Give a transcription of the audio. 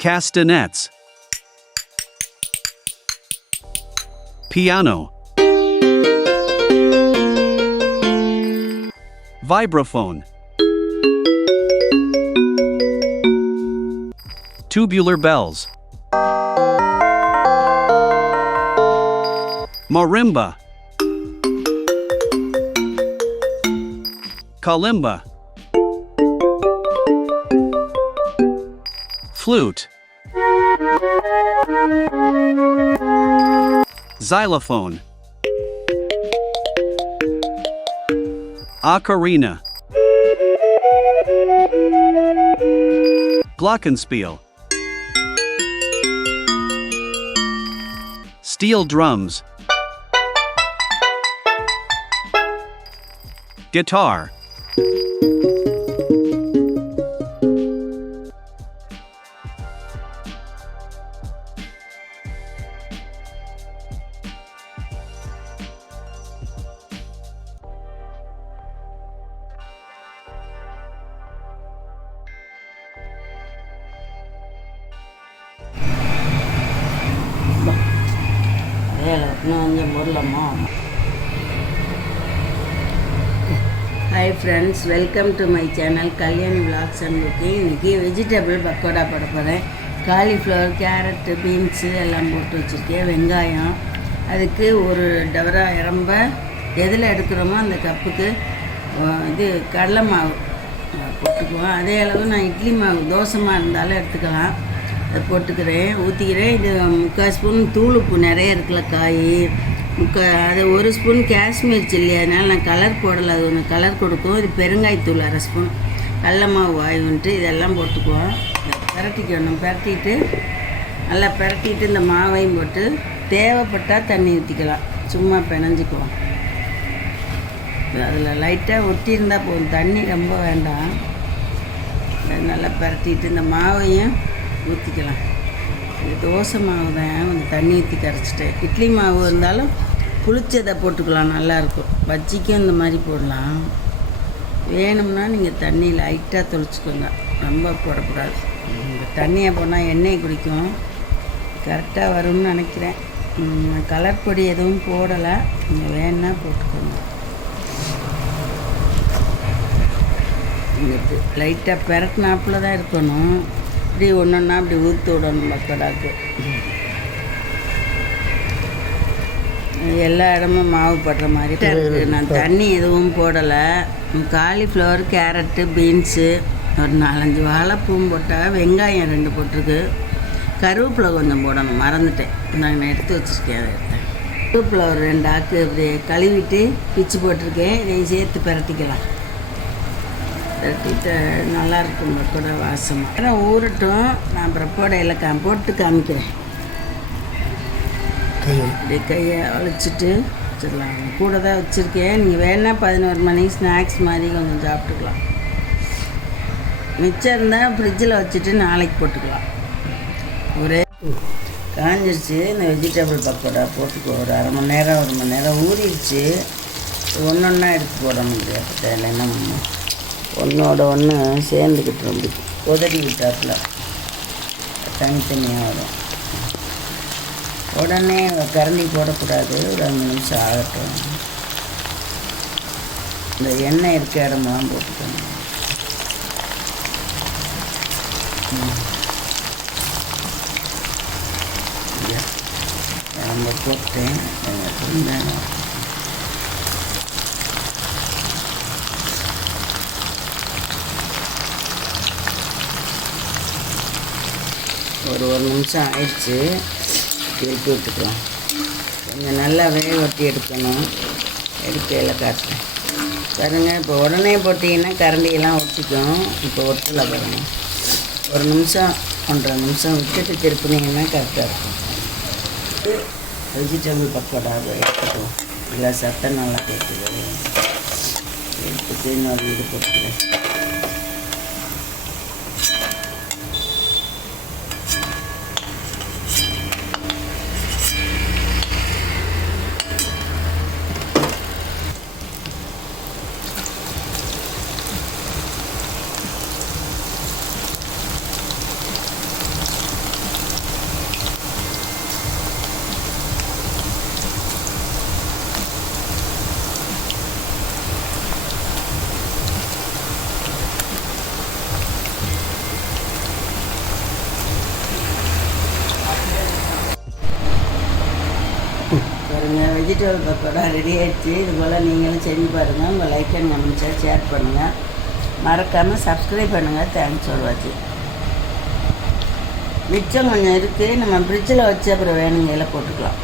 castanets, piano, vibraphone, tubular bells, marimba, kalimba, flute, xylophone, ocarina, glockenspiel, steel drums, guitar. இன்னும் கொஞ்சம் பொருளமோ hi friends welcome to my channel Kalyani vlogs and cooking இன்றைக்கி vegetable pakoda போட போகிறேன் cauliflower carrot beans எல்லாம் போட்டு வச்சுருக்கேன். வெங்காயம். அதுக்கு ஒரு டவரா இறம்ப எதில் எடுக்கிறோமோ அந்த கப்புக்கு இது கடலை மாவு போட்டுக்குவோம். அதே அளவு நான் இட்லி மாவு தோசை மாவு இருந்தாலும் எடுத்துக்கலாம். போட்டுக்கிறேன் ஊற்றிக்கிறேன் இது முக்கால் ஸ்பூன் தூள் உப்பு நிறைய இருக்குல்ல காய். முக்கா அது ஒரு ஸ்பூன் காஷ்மீர் சில்லி. அதனால் நான் கலர் போடலை அது ஒன்று கலர் கொடுக்கும். இது பெருங்காய்த்தூள் அரை ஸ்பூன். கடல மாவு வாயுன்ட்டு இதெல்லாம் போட்டுக்குவோம். பிரட்டிக்கணும். பிரட்டிட்டு நல்லா பிரட்டிட்டு இந்த மாவையும் போட்டு தேவைப்பட்டால் தண்ணி ஊற்றிக்கலாம் சும்மா பிணைஞ்சிக்குவோம். அதில் லைட்டாக ஒட்டி இருந்தால் போதும். தண்ணி ரொம்ப வேண்டாம். நல்லா பரட்டிட்டு இந்த மாவையும் ஊற்றிக்கலாம் இது தோசை மாவு தான். கொஞ்சம் தண்ணி ஊற்றி கரைச்சிட்டேன். இட்லி மாவு இருந்தாலும் புளிச்சதை போட்டுக்கலாம். நல்லாயிருக்கும். பஜ்ஜிக்கும் இந்த மாதிரி போடலாம். வேணும்னா நீங்கள் தண்ணி லைட்டாக தொளிச்சுக்கோங்க. ரொம்ப போடக்கூடாது. இந்த தண்ணியை போனால் எண்ணெய் குடிக்கும். கரெக்டாக வரும்னு நினைக்கிறேன். கலர் பொடி எதுவும் போடலை. நீங்கள் வேணா போட்டுக்கோங்க. லைட்டாக பெரட்டினாப்புல தான் இருக்கணும். இப்படி ஒன்று ஒன்றா அப்படி ஊற்றி விடணும் மக்கடாக்கு எல்லா இடமும் மாவு படுற மாதிரி தான் நான் தண்ணி எதுவும் போடலை. காலிஃப்ளவர் கேரட்டு பீன்ஸு ஒரு நாலஞ்சு வாழைப்பூவும் போட்டால் வெங்காயம் ரெண்டு போட்டிருக்கு. கருவேப்பிலை கொஞ்சம் போடணும். மறந்துட்டேன். நான் எடுத்து வச்சுருக்கேன் அதை எடுத்தேன் கருவேப்பிலை ஒரு ரெண்டு ஆக்கு அப்படி கழுவிட்டு பிச்சு போட்டிருக்கேன். இதையும் சேர்த்து பரட்டிக்கலாம். தட்டிட்டு நல்லா இருக்கும் கூட வாசம். ஏன்னா ஊறட்டும். நான் அப்புறம் போடையில் கா போட்டு காமிக்கிறேன். இப்படி கையை வலிச்சிட்டு வச்சிடலாம் கூட தான் வச்சுருக்கேன். நீங்கள் வேணா பதினோரு மணிக்கு ஸ்நாக்ஸ் மாதிரி கொஞ்சம் சாப்பிட்டுக்கலாம். மிச்சம் இருந்தால் ஃப்ரிட்ஜில் வச்சுட்டு நாளைக்கு போட்டுக்கலாம். ஒரே காஞ்சிருச்சு. இந்த வெஜிடபிள் பக்கோடா போட்டுக்கோ. ஒரு அரை மணி நேரம் ஒரு மணி நேரம் ஊறிடுச்சு. ஒன்று ஒன்றா எடுத்து போட முடியாது. இல்லைன்னா ஒன்றோட ஒன்று சேர்ந்துக்கிட்டு அப்படி உதறி விட்டாப்புல. தனித்தனியாக வரும். உடனே கரண்டி போடக்கூடாது. ஒரு அஞ்சு நிமிஷம் ஆகட்டும். இந்த எண்ணெய் இருக்க இடமெல்லாம் போட்டுக்கணும் நம்ம போட்டேன். ஒரு ஒரு நிமிஷம் ஆயிடுச்சு. திருப்பி விட்டுக்கலாம் கொஞ்சம் நல்லா வேக ஒட்டி எடுக்கணும். எடுக்கையில் காட்டுறேன் பாருங்கள் இப்போ உடனே போட்டிங்கன்னா கரண்டியெல்லாம் ஒட்டிக்கும். இப்போ ஒட்டலை பாருங்கள் ஒரு நிமிஷம் ஒன்றரை நிமிஷம் விட்டுட்டு திருப்பினீங்கன்னா கரெக்டாக இருக்கும். வெஜிடபிள் பக்கோடா எடுத்துக்கோ. எடுத்துக்குவோம் இல்லை சத்தம் நல்லா கேட்குது. எடுத்துட்டு இன்னொரு இது போட்டுக்கிறேன். வெஜிடபிள் பக்கோடா ரெடி ஆகிடுச்சு இது போல் நீங்களும் செஞ்சு பாருங்கள் உங்கள் லைக் அண்ட் கமெண்ட்ஸை ஷேர் பண்ணுங்கள் மறக்காமல் சப்ஸ்கிரைப் பண்ணுங்கள் தேங்க்ஸ் ஃபார் வாட்சிங் மிச்சம் கொஞ்சம் இருக்குது நம்ம ஃப்ரிட்ஜில் வச்சு அப்புறம் வேணுங்கையில் போட்டுக்கலாம்.